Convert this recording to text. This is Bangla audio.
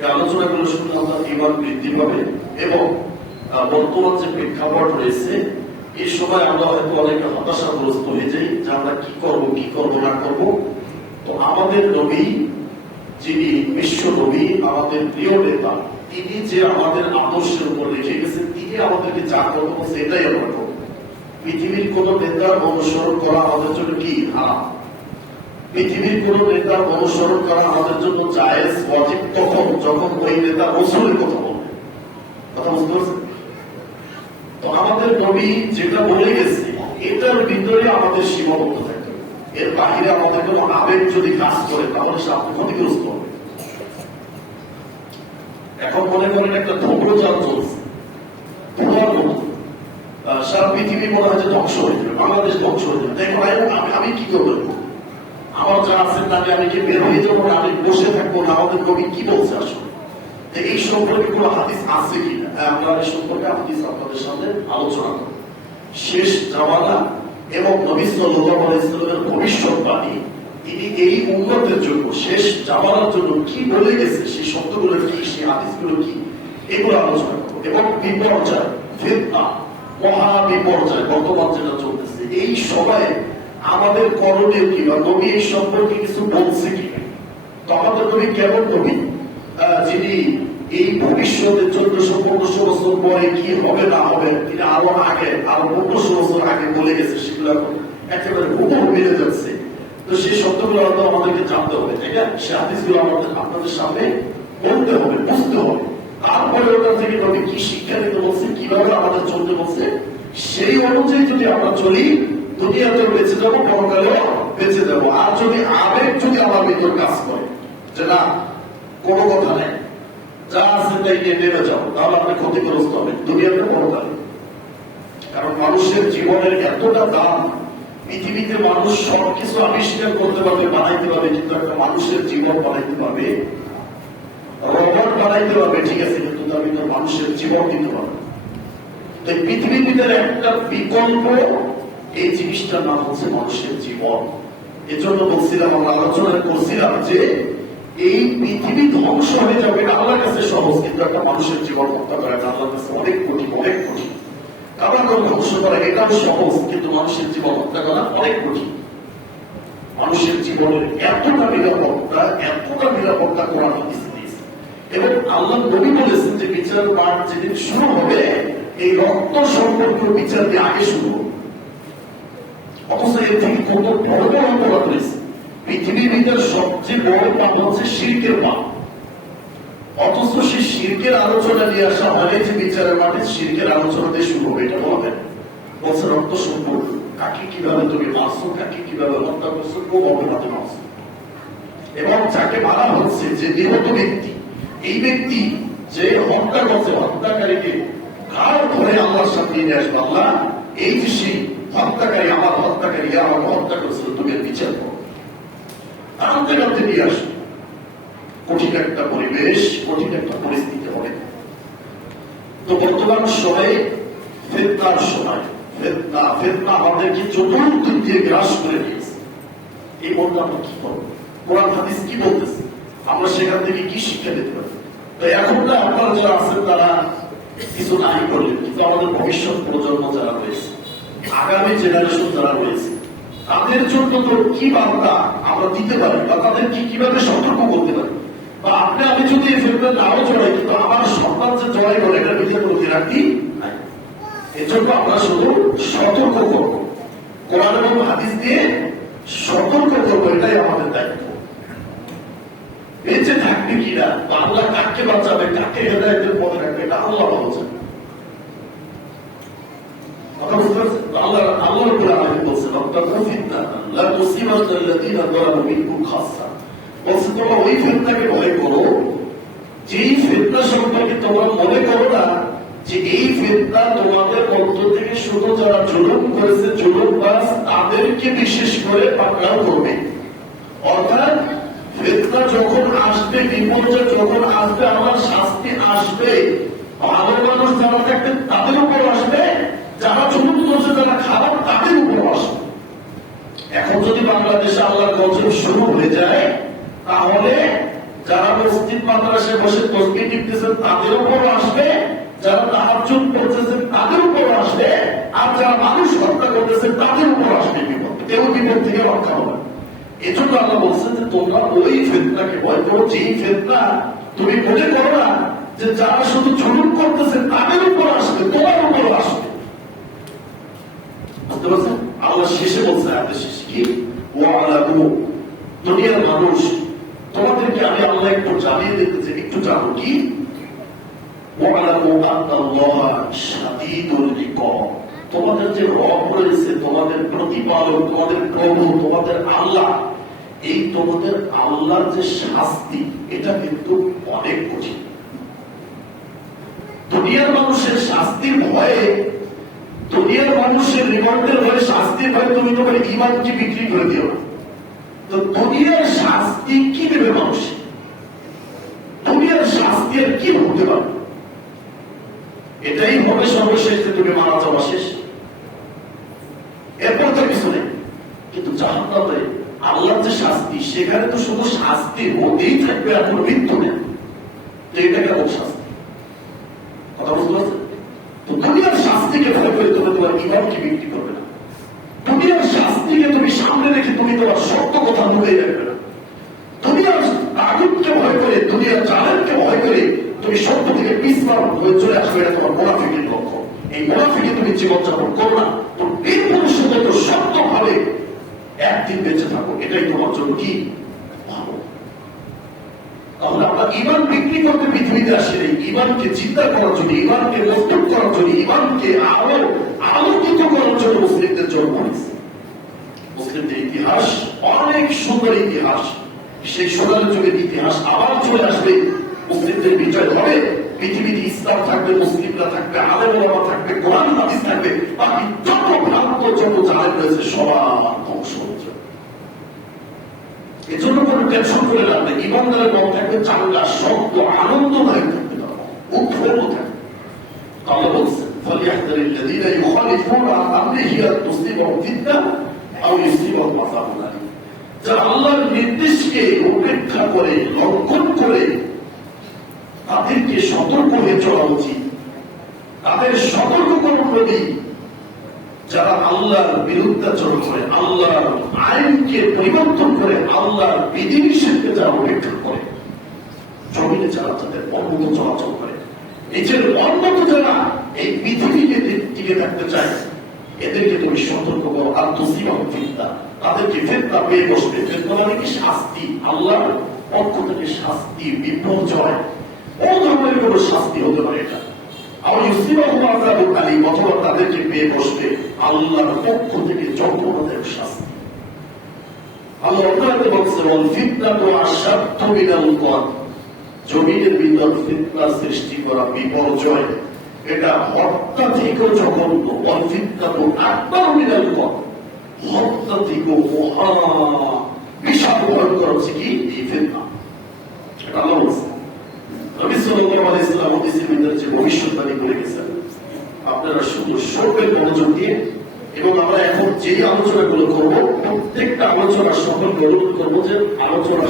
এই আলোচনাগুলো শুনলে আপনার ঈমান বৃদ্ধি পাবে এবং বর্তমান যে প্রেক্ষাপট রয়েছে এই সময় আমরা হয়তো অনেকে হতাশাগ্রস্ত হয়ে যাই যে আমরা কি করব না করব। তো আমাদের নবী, যিনি বিশ্ব নবী, আমাদের প্রিয় নেতা, তিনি যে আমাদের আদর্শের উপর রেখে গেছেন, তিনি আমাদেরকে যা করবো সেটাই আমরা করবো। পৃথিবীর কোন নেতার অনুসরণ করা আমাদের জন্য কি হারাম, পৃথিবীর কোন নেতার অনুসরণ করা আমাদের জন্য জায়েজ ওয়াজিব তখন যখন ওই নেতা রাসূলের কথা বলবে। কথা বুঝতে পারছেন? তো আমাদের নবী যেটা বলে গেছে এটার ভিতরে আমাদের সীমাবদ্ধ থাকবে, এর বাহিরে আমাদের কোনো আবেগ যদি কাজ করে তাহলে সে আপনি ক্ষতিগ্রস্ত হবে। এখন মনে করেন একটা ধ্রুবজাল চলছে, ধোঁয়ার মতো সারা পৃথিবী মনে হয় যে ধ্বংস হয়ে যাবে, বাংলাদেশ ধ্বংস হয়ে যাবে। দেখো আমি কি করবো, আমার যা আছে তাকে আমি কি বের হয়ে যাবো না আমি বসে থাকবো না? আমাদের কবি কি বলছে আসলে এই সম্পর্কে কোনো হাদিস আছে কিনা? আমরা এই সম্পর্কে হাদিস আপনাদের সামনে আলোচনা করব। শেষ জামানা এবং নবী সাল্লাল্লাহু আলাইহি ওয়াসাল্লামের ভবিষ্যৎবাণী, তিনি এই উম্মতের জন্য শেষ জামানার জন্য কি বলে গেছে, সেই শব্দগুলো কি, সেই হাদিসগুলো কি, এগুলো আলোচনা করব। এবং বিপর্যয়, ফিতনা, মহা বিপর্যয় বর্তমান যেটা চলতেছে, এই সময়ে আমাদের করণীয় কি, বা নবী এই সম্পর্কে কিছু বলছে কি? তো আমাদের নবী কেমন নবী, যিনি এই ভবিষ্যতে 1400-1500 বছর পরে কি হবে না হবে তিনি আরো 1500 বছর আগে বলে গেছে, সেগুলো এখন একেবারে হুবহু মিলে যাচ্ছে। তো সেই শব্দগুলো আমাদেরকে জানতে হবে, তাই না? সে হাদিসগুলো আপনাদের সামনে বলতে হবে, বুঝতে হবে। তারপরে ওটা থেকে নবী কি শিক্ষা দিতে বলছে, কিভাবে আমাদের চলতে বলছে, সেই অনুযায়ী যদি আমরা চলি দুনিয়াতেও বেঁচে যাবো, পরকালেও বেঁচে যাবো। আর যদি আবেগ যদি আমার ভিতর কাজ করে যে না কোনো কথা নেই, যা আছে তাই নিয়ে নেমে যাও, তাহলে আপনি ক্ষতিগ্রস্ত হবেন দুনিয়াতে, পরকালে। কারণ মানুষের জীবনের এতটা দাম, পৃথিবীতে মানুষ সবকিছু আবিষ্কার করতে পারবে, বানাইতে পারবে, কিন্তু একটা মানুষের জীবন বানাইতে পারবে, রবট বানাইতে পারবে, ঠিক আছে, কিন্তু তার ভিতরে মানুষের জীবন দিতে পারবে। তাই পৃথিবীর ভিতরে একটা বিকল্প এই জিনিসটার নাম হচ্ছে মানুষের জীবন। এজন্য বলছিলাম, আমরা আলোচনা করছিলাম যে এই পৃথিবী ধ্বংস হয়ে যাবে আল্লাহর কাছে সহজ, কিন্তু একটা মানুষের জীবন হত্যা করা আল্লাহর কাছে অনেক কঠিন, অনেক কঠিন। কারণ ধ্বংস করা এটাও সহজ, কিন্তু মানুষের জীবন হত্যা করা অনেক কঠিন। মানুষের জীবনের এতটা নিরাপত্তা কোরআন হাদিসে দিয়েছে। এবং আল্লাহ নবী বলেছেন যে বিচার মাঠ যেদিন শুরু হবে এই রক্ত সম্পর্কীয় বিচার দিয়ে আগে শুরু হবে। অথচ এর থেকে কত বড় বড় অপরাধ রয়েছে। পৃথিবীর ভিতরে সবচেয়ে বড় পাপ হচ্ছে শিরকের পাপ, অথচ সেই শিরকের আলোচনা নিয়ে আসা হয় যে বিচারের মাঠে শিরকের আলোচনা দিয়ে শুরু হবে। এটা বলবেন বলছে রক্ত সম্পর্ক, কাকে কিভাবে তুমি মারছো, কাকে কিভাবে হত্যা করছো, কোন অপরাধে মারছো, এবং যাকে মারা হচ্ছে যে নিহত ব্যক্তি, এই ব্যক্তি যে হত্যা করছে হত্যাকারীকে কার ধরে আল্লাহর সামনে নিয়ে আসবে, আল্লাহ এই যে সেই হত্যাকারী আমার হত্যাকারী আমাকে হত্যা করেছিল, তুমি বিচার করো, আনতে কানতে নিয়ে আসবে। কঠিন একটা পরিবেশ, কঠিন একটা পরিস্থিতি হবে। তো বর্তমান সময়ে ফিতনার সময়, ফিতনা আমাদেরকে চতুর্দিক দিয়ে গ্রাস করে নিয়েছে। এই মনটা আমরা কি করবো, কোরআন হাদিস কি বলতেছে, আমরা সেখান থেকে কি শিক্ষা দিতে পারি? তো এখন না আপনারা যারা আছেন তারা কিছু নাই করলেন, কিন্তু আমাদের ভবিষ্যৎ প্রজন্ম যারা রয়েছে, আগামী জেনারেশন যারা রয়েছে, তাদের জন্য তো কি বার্তা আমরা দিতে পারি, বা তাদেরকে কিভাবে সতর্ক করতে পারি? বা আপনি আমি যদি এই ফিতনা নাও জড়াই, কিন্তু আমার সন্তান যে জড়াই করে এটার ভিতরে কোনো গ্যারান্টি নাই। এজন্য আমরা শুধু সতর্ক করব, কোরআন এবং হাদিস দিয়ে সতর্ক করবো, এটাই আমাদের দায়িত্ব। বেঁচে থাকবে কিনা, আল্লাহ কাকে বাঁচাবে, কাকে হেদায়েতের পথে রাখবে, এটা আল্লাহ ভালো জানে। আল্লাহ রাব্বুল আলামিন বলছেন ওয়াত্তাকু ফিতনাতান লা তুসিবান্নাল্লাযীনা যালামু মিনকুম খাসসা। বলছে তোমরা ওই ফিতনাকে ভয় করো যেই ফিতনা সম্পর্কে তোমরা মনে করো না যে এই ফিতনা তোমাদের মধ্য থেকে শুধু যারা জুলুম করেছে, জুলুমবাজ তাদেরকে বিশেষ করে পাকড়াও করবে। অর্থাৎ ফিতনা যখন আসবে, বিপর্যয় যখন আসবে, আমার শাস্তি আসবে, ভালো মানুষ যারা থাকবে তাদের উপর আসবে, যারা জুলুম করছে যারা খারাপ তাদের উপর আসবে। এখন যদি বাংলাদেশে আল্লাহর গজব শুরু হয়ে যায়, তাহলে যারা মসজিদ মাদ্রাসায় বসে তসবিহ টিপতেছেন তাদের উপরও আসবে, যারা তাহাজ্জুদ পড়তেছেন তাদের উপরও আসবে, আর যারা মানুষ হত্যা করতেছেন তাদের উপর আসবে বিপদ। কেউ বিপদ থেকে রক্ষা হবে। এজন্য আল্লাহ বলছেন যে তোমরা ওই ফিতনাকে ভয় করো, যেই ফিতনা তুমি মনে করো না যে যারা শুধু জুলুম করতেছে তাদের উপর আসবে, তোমার উপর আসবে। বুঝতে পারছেন? আল্লাহ শেষে বলছে, আমাদের শেষে কি, ওয়ালামু, দুনিয়ার মানুষ তোমাদেরকে আমি আল্লাহ একটু জানিয়ে দিতে চাই, একটু জানো কি, ওয়ালামু আন্নাল্লাহা শাদীদুল ইকাব, তোমাদের যে রব রয়েছে, তোমাদের প্রতিপালক, তোমাদের প্রভু, তোমাদের আল্লাহ, এই তোমাদের আল্লাহর যে শাস্তি এটা কিন্তু অনেক কঠিন। দুনিয়ার মানুষের শাস্তির ভয়ে, দুনিয়ার মানুষের রিমান্ডের ভয়ে, শাস্তির ভয়ে তুমি তোমার ঈমানকে বিক্রি করে দিও। তো দুনিয়ার শাস্তি কি দেবে মানুষ? দুনিয়ার শাস্তি আর কি হতে পারে? এটাই হবে সর্বশেষ যে তুমি মারা যাওয়া শেষ, এরপর তো কিছু নেই। কিন্তু জাহান্নামে আল্লাহর যে শাস্তি, সেখানে তো শুধু শাস্তি হতেই থাকবে, আর কোনো মৃত্যু নেই। তো এটা কেমন শাস্তি? কথা বুঝতে পারছেন? তো দুনিয়ার শাস্তিকে ভয় করে তুমি তোমার ঈমানকে বিক্রি করবে না। দুনিয়ার শাস্তিকে তুমি সামনে রেখে তুমি তোমার সত্য কথা লুকিয়ে রাখবে না। দুনিয়ার তাগুতকে ভয় করে, দুনিয়ার জালেমকে ভয় করে তুমি সত্য থেকে পিছপা হয়ে চলে আসবে, এটা তোমার মুনাফিকের লক্ষ্য। এই মুনাফিকে তুমি জীবনযাপন করো না, তো এই ভবিষ্যতে তো সত্য ভাবে একদিন বেঁচে থাকো, এটাই তোমার জন্য কি ভালো। তাহলে আমরা ঈমান বিক্রি করতে পৃথিবীতে আসি নাই, ঈমানকে চিন্তা করার জন্য, ঈমানকে মজবুত করার জন্য, ঈমানকে আরো আলোকিত করার জন্য মুসলিমদের জন্ম হয়েছে। মুসলিমদের ইতিহাস অনেক সুন্দর ইতিহাস, সেই সোনালী যুগের ইতিহাস আবার চলে আসবে। মুসলিমদের বিজয় হবে, পৃথিবীতে ইসলাম থাকবে, মুসলিমরা থাকবে, আলেম ওলামা থাকবে, কোরআন হাদিস থাকবে, বাকি যত ভ্রান্ত যত জালেম রয়েছে সবার ধ্বংস হয়ে যাবে। এজন্য কোনো টেনশন করে লাভ নেই। ঈমানদারের মন থাকবে চাঙ্গা, শক্ত, আনন্দদায়ক থাকতে পারবো, উৎফুল্ল থাকবে। আল্লাহ বলছেন, ফালিয়াহযারিল্লাযীনা ইউখালিফুনা আন আমরিহি আন তুসিবাহুম ফিতনাহ আও ইউসিবাহুম আযাবুন আলীম। যারা আল্লাহর নির্দেশকে উপেক্ষা করে, লঙ্ঘন করে, তাদেরকে সতর্ক হয়ে চলা উচিত। তাদের সতর্ক করুন নবী। যারা আল্লাহর বিরুদ্ধাচরণ করে, আল্লাহর আইনকে পরিবর্তন করে, আল্লাহর বিধিনিষেধকে যারা উপেক্ষা করে, জমিনে যারা তাদের অন্যত চলাচল করে, নিজের অন্যত যারা এই পৃথিবীকে টিকে থাকতে চায়, এদেরকে তুমি সতর্ক করো। আর তুসিবাহুম ফিতনাহ, তাদেরকে ফিতনা পেয়ে বসবে। ফিতনা মানে কি? শাস্তি, আল্লাহর পক্ষ থেকে শাস্তি, বিপর্যয়, ও ধরনের কোন শাস্তি হতে পারে এটা। আর ইউসিবাহুম আযাবুন আলীম, অথবা তাদেরকে পেয়ে বসবে আল্লাহর পক্ষ থেকে যন্ত্রণাদায়ক শাস্তি। আল্লাহ অন্যতে বলছে, ওয়াল ফিতনাতু আশাদ্দু মিনাল কতল, জমিনের ভিতর ফিতনা সৃষ্টি করা, বিপর্যয়, এটা হত্যা থেকেও জঘন্য। ওয়াল ফিতনাতু আকবারু মিনাল কতল, হত্যা থেকেও মহা বিশাল ভয়ঙ্কর হচ্ছে কি এই ফিতনা। এটা আল্লাহ বলছে। নবী সাল্লাল্লাহু আলাইহি ওয়াসাল্লাম হাদিসের ভিতরে যে ভবিষ্যৎবাণী করে গেছেন, আপনারা শুধু শুনবেন মনোযোগ দিয়ে। এবং আমরা এখন যে আলোচনাগুলো করবো, প্রত্যেকটা আলোচনার সকলকে অনুরোধ করবো যে আলোচনা